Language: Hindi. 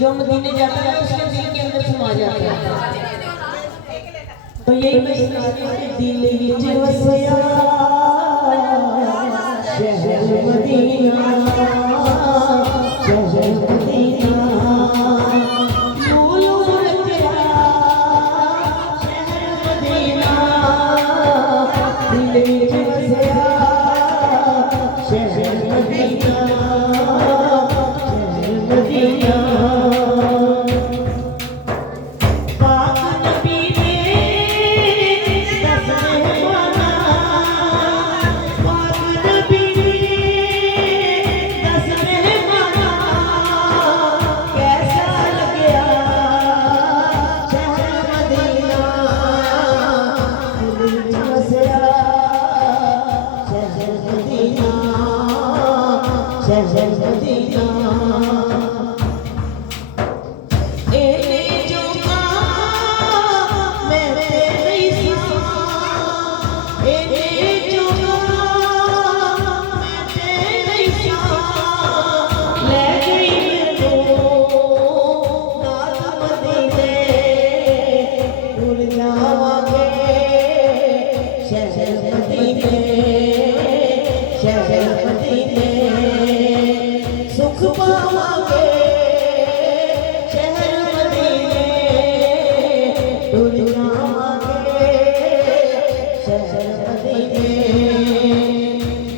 जो मदीने जाता है उसके दिल के अंदर समा जाता है। तो यही दिल विच वसया शहर मदीना, शहर मदीना मूल रखया शहर मदीना, दिल विच वसया शहर मदीना, शहर मदीना। शहर मदीना एने जो मैं तेरी सा, एने जो मैं तेरी सा, ले गई मेरे नाथ मदीने, भूल जावांगे शहर मदीने, शहर मदीने सुख पावांगे।